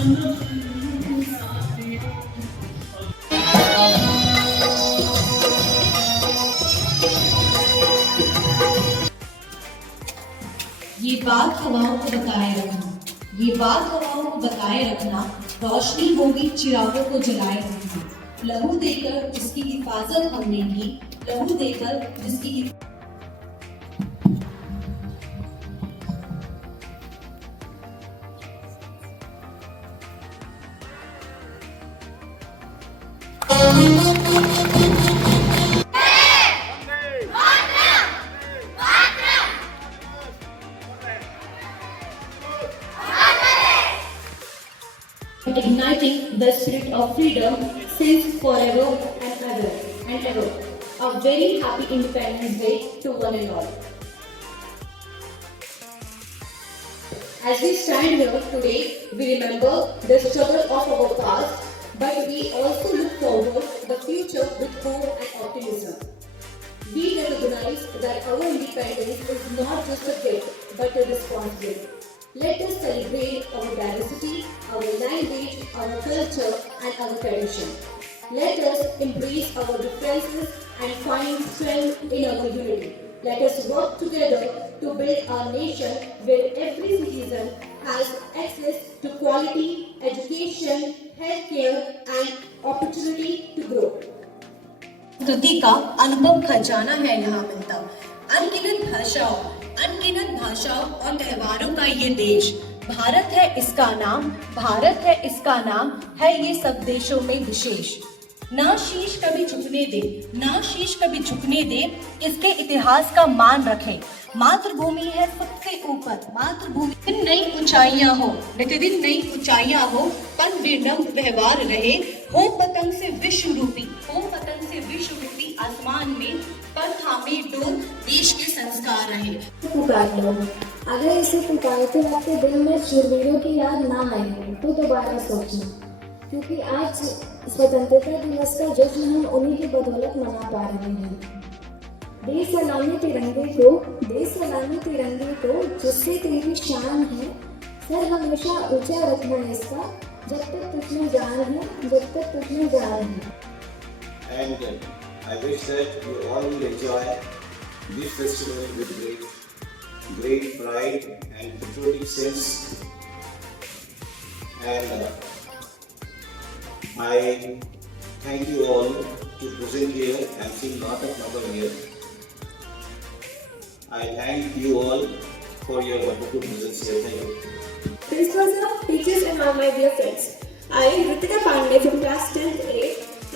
ये बात हवाओं को बताए रखना, ये बात हवाओं को बताए रखना, रोशनी होगी चिरागों को जलाए रखना। लहू देकर जिसकी हिफाजत हमने की, लहू देकर जिसकी igniting the spirit of freedom since forever and ever. A very happy Independence Day to one and all. As we stand here today, we remember the struggle of our past, but we also look forward the future with hope and optimism. We recognize that our independence is not just a gift, but a responsibility. Let us celebrate our diversity, our language, our culture, and our tradition. Let us embrace our differences and find strength in our unity. Let us work together to build our nation where every citizen has access to quality education, healthcare, and opportunity to grow. संस्कृति का अनुभव खजाना है यहाँ मिलता। अनगिनत भाषाओं और त्योहारों का ये देश, भारत है इसका नाम, भारत है इसका नाम, है ये सब देशों में विशेष। ना शीश कभी झुकने दे, ना शीश कभी झुकने दे, इसके इतिहास का मान रखें। मातृभूमि है सबसे ऊपर, मातृभूमि दिन नई ऊंचाइयां हो, प्रतिदिन नई ऊंचाइयां हो, पन विनम्र व्यवहार रहे, हो पतंग से विश्व रूपी, हो पतंग से विश्व रूपी आसमान में, पर थामे डोर देश के संस्कार रहे। पुकार लो, अगर इसे पुकारते वक्त दिल में शूरवीरों की याद ना आई तो दोबारा सोचना, क्योंकि आज स्वतंत्रता दिवस का जश्न हम उन्हीं की बदौलत मना पा रहे हैं। दे सलामी तिरंगे को जिससे तेरी शान है, सर हमेशा ऊंचा रखना इसका, जब तक तुझमें जान है, जब तक तुझमें जान है। And I wish that you all will enjoy this festival with great pride and patriotic sense. And I thank you all to present here and see lot of number here. I thank you all for your wonderful presence here. Thank you. Principals, teachers, and all my dear friends. I am Ritika Pandey from class 10th A,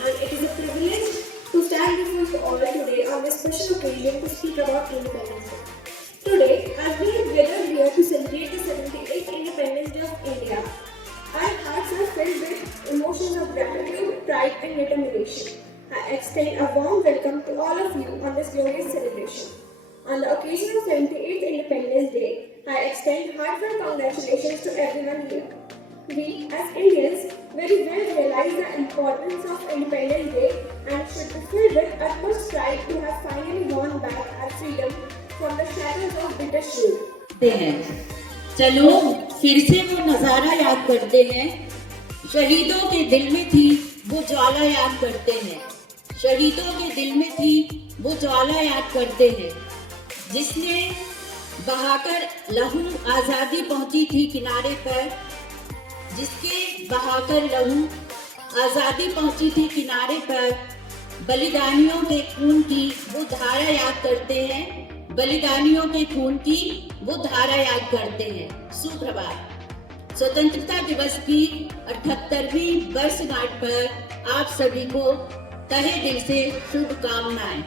and it is a privilege to stand before you all today on this special occasion to speak about Independence Day. Today, as we have gathered here to celebrate the 78th Independence Day of India, our hearts are filled with emotions of gratitude, pride, and determination. I extend a warm welcome to all of you on this glorious celebration. On the occasion of 78th Independence Day, I extend heartfelt congratulations to everyone here. We, as Indians, very well realize the importance of Independence Day and should be filled with utmost pride to have finally won back our freedom from the shadows of British rule. चलो फिर से वो नज़ारा याद करते हैं, शहीदों के दिल में थी वो ज्वाला याद करते हैं, शहीदों के दिल में थी वो ज्वाला याद करते हैं, जिसने बहाकर लहू आज़ादी पहुंची थी किनारे पर, जिसके बहाकर लहू आज़ादी पहुंची थी किनारे पर, बलिदानियों के खून की वो धारा याद करते हैं, बलिदानियों के खून की वो धारा याद करते हैं। सुप्रभात। स्वतंत्रता दिवस की 78वीं वर्षगांठ पर आप सभी को तहे दिल से शुभकामनाएं।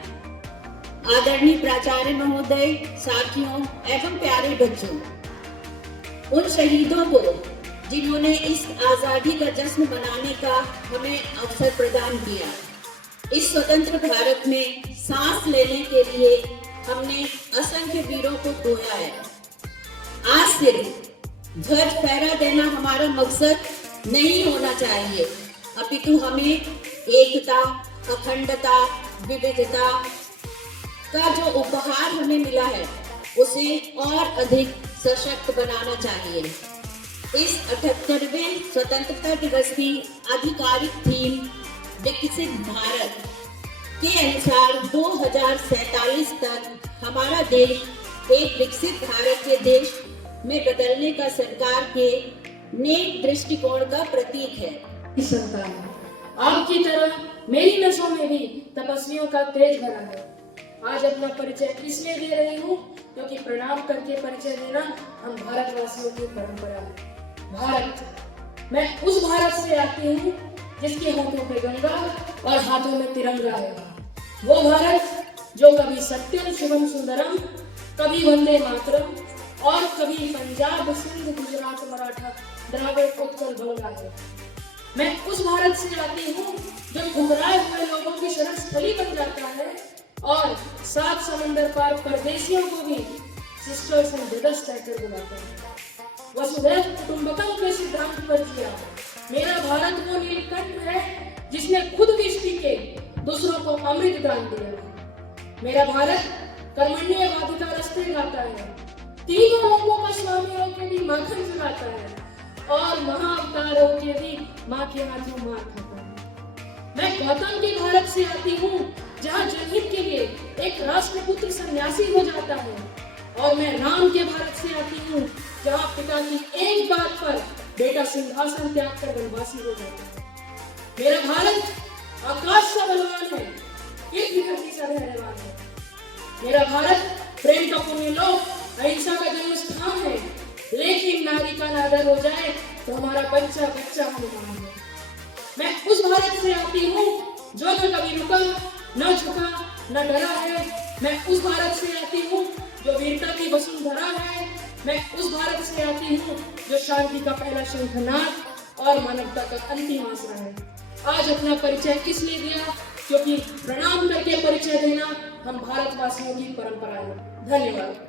आदरणीय प्राचार्य महोदय, साथियों एवं प्यारे बच्चों, उन शहीदों को जिन्होंने इस आजादी का जश्न मनाने का हमें अवसर प्रदान किया, इस स्वतंत्र भारत में सांस लेने के लिए हमने असंख्य वीरों को खोया है। आज से ध्वज फहरा देना हमारा मकसद नहीं होना चाहिए, अपितु हमें एकता, अखंडता, विविधता का जो उपहार हमें मिला है उसे और अधिक सशक्त बनाना चाहिए। इस 78वें स्वतंत्रता दिवस की आधिकारिक थीम विकसित भारत के अनुसार 2047 तक हमारा देश एक विकसित भारत के देश में बदलने का सरकार के नेक दृष्टिकोण का प्रतीक है। संतान आपकी तरह मेरी नसों में भी तपस्वियों का तेज भरा है। आज अपना परिचय इसलिए दे रही हूँ क्योंकि प्रणाम करके परिचय देना हम भारतवासियों की परंपरा है। भारत, मैं उस भारत से आती हूँ जिसके होठों पे गंगा और हाथों में तिरंगा है। वो भारत जो कभी सत्यम शिवम सुंदरम, कभी वंदे मातरम और कभी पंजाब सिंध गुजरात मराठा द्राविड़ उत्कल गंगा है। मैं उस भारत से आती हूँ जो ठुकराए हुए लोगों की शरण स्थली बन जाता है और 7 समंदर पार परदेशियों को भी सिस्टर्स एंड ब्रदर्स कहकर बुलाता है। वसुधैव कुटुंबकम के सिद्धांत पर जिया मेरा भारत वो नीलकंठ है जिसने खुद विष पी के दूसरों को अमृत दान दिया। मेरा भारत कर्मण्येवाधिकार रस्ते गाता है, तीनों लोगों का स्वामी होकर भी माखन चलाता है और महाअवतार होकर भी माँ के हाथों मार खाता है। मैं गौतम के भारत से आती हूँ जहाँ जनहित के लिए एक राष्ट्रपुत्र सन्यासी हो जाता है और मैं राम के भारत से आती हूँ जहाँ पिता की एक बात पर बेटा सिंहासन त्याग कर वनवासी हो जाता है। मेरा भारत आकाश सा बलवान है, एक भी धरती सा धैर्यवान है। मेरा भारत प्रेम का पुण्य लोक, अहिंसा का जन्म स्थान है, लेकिन नारी का नादर हो जाए तो हमारा बच्चा बच्चा हनुमान है। मैं उस भारत से आती हूँ जो न कभी रुका, न झुका, न डरा है। मैं उस भारत से आती हूँ जो वीरता की वसुंधरा है। मैं उस भारत से आती हूँ जो शांति का पहला शंखनाद और मानवता का अंतिम आसरा है। आज अपना परिचय इसलिए दिया क्योंकि प्रणाम करके परिचय देना हम भारतवासियों की परंपरा है। धन्यवाद।